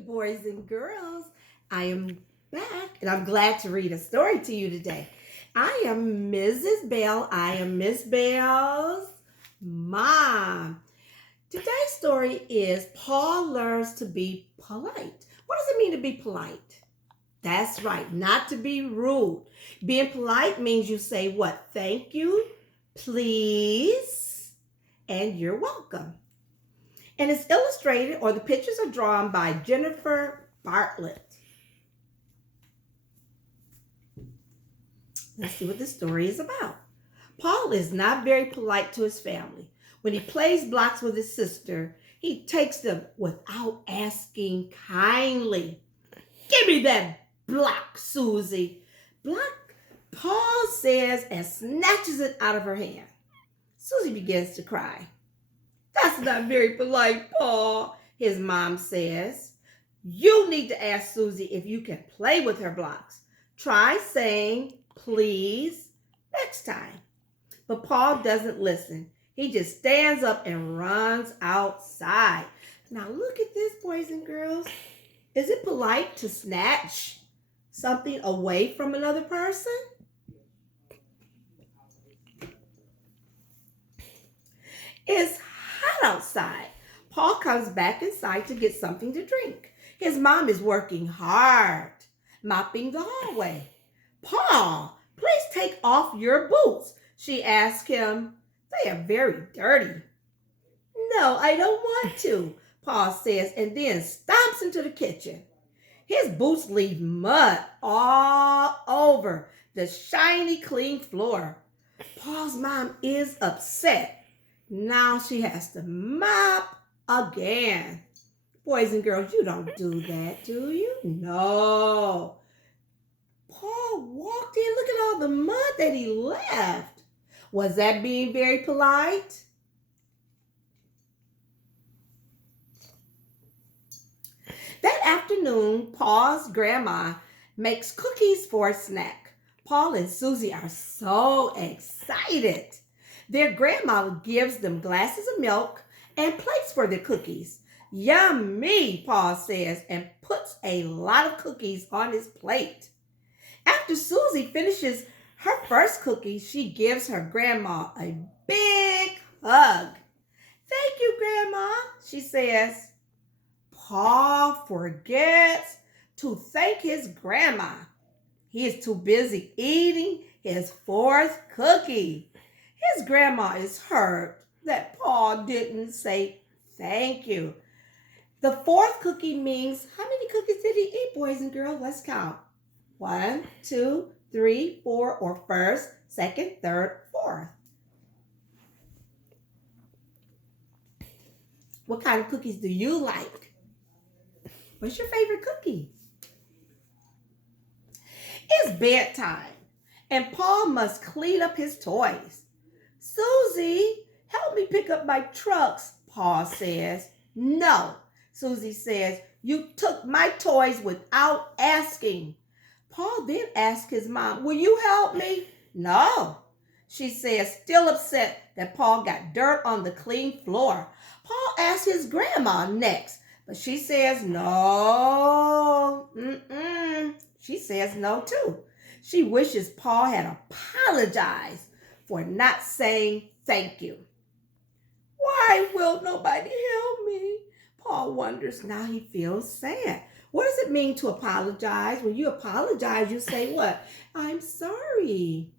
boys and girls. I am back and I'm glad to read a story to you today. I am Mrs. Bell. I am Miss Bell's mom. Today's story is Paul learns to be polite. What does it mean to be polite? That's right, not to be rude. Being polite means you say what? Thank you, please, and you're welcome. And it's illustrated or the pictures are drawn by Jennifer Bartlett. Let's see what the story is about. Paul is not very polite to his family. When he plays blocks with his sister, he takes them without asking kindly. Give me that block, Susie. Block, Paul says and snatches it out of her hand. Susie begins to cry. That's not very polite, Paul, his mom says. You need to ask Susie if you can play with her blocks. Try saying please next time. But Paul doesn't listen. He just stands up and runs outside. Now look at this, boys and girls. Is it polite to snatch something away from another person? It's hot outside. Paul comes back inside to get something to drink. His mom is working hard, mopping the hallway. Paul, please take off your boots, she asked him. They are very dirty. No, I don't want to, Paul says, and then stomps into the kitchen. His boots leave mud all over the shiny, clean floor. Paul's mom is upset. Now she has to mop again. Boys and girls, you don't do that, do you? No. Paul walked in. Look at all the mud that he left. Was that being very polite? That afternoon, Paul's grandma makes cookies for a snack. Paul and Susie are so excited. Their grandma gives them glasses of milk and plates for their cookies. Yummy, Paul says, and puts a lot of cookies on his plate. After Susie finishes her first cookie, she gives her grandma a big hug. Thank you, Grandma, she says. Paul forgets to thank his grandma. He is too busy eating his fourth cookie. His grandma is hurt that Paul didn't say thank you. The fourth cookie means, how many cookies did he eat, boys and girls? Let's count. 1, 2, 3, 4, or first, second, third, fourth. What kind of cookies do you like? What's your favorite cookie? It's bedtime, and Paul must clean up his toys. Susie, help me pick up my trucks, Paul says. No, Susie says, you took my toys without asking. Paul then asks his mom, will you help me? No, she says, still upset that Paul got dirt on the clean floor. Paul asks his grandma next, but she says no. She says no too. She wishes Paul had apologized for not saying thank you. Why will nobody help me? Paul wonders. Now he feels sad. What does it mean to apologize? When you apologize, you say what? I'm sorry.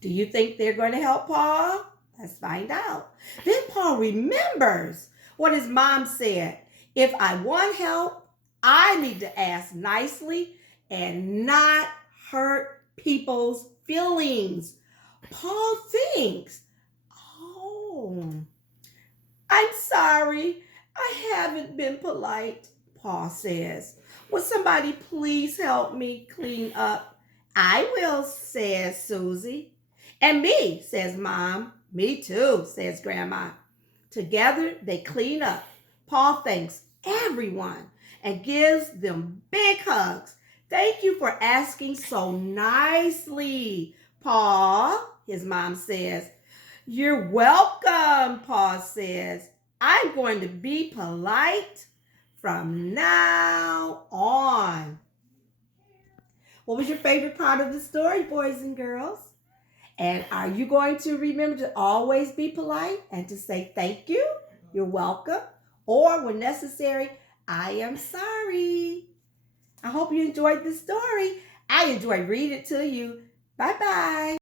Do you think they're going to help Paul? Let's find out. Then Paul remembers what his mom said. If I want help, I need to ask nicely and not hurt people's feelings. Paul thinks, oh, I'm sorry. I haven't been polite, Paul says. Would somebody please help me clean up? I will, says Susie. And me, says Mom. Me too, says Grandma. Together, they clean up. Paul thanks everyone and gives them big hugs. Thank you for asking so nicely, Paul, his mom says. You're welcome, Paul says. I'm going to be polite from now on. What was your favorite part of the story, boys and girls? And are you going to remember to always be polite and to say thank you, you're welcome, or when necessary, I am sorry? I hope you enjoyed the story. I enjoyed reading it to you. Bye bye.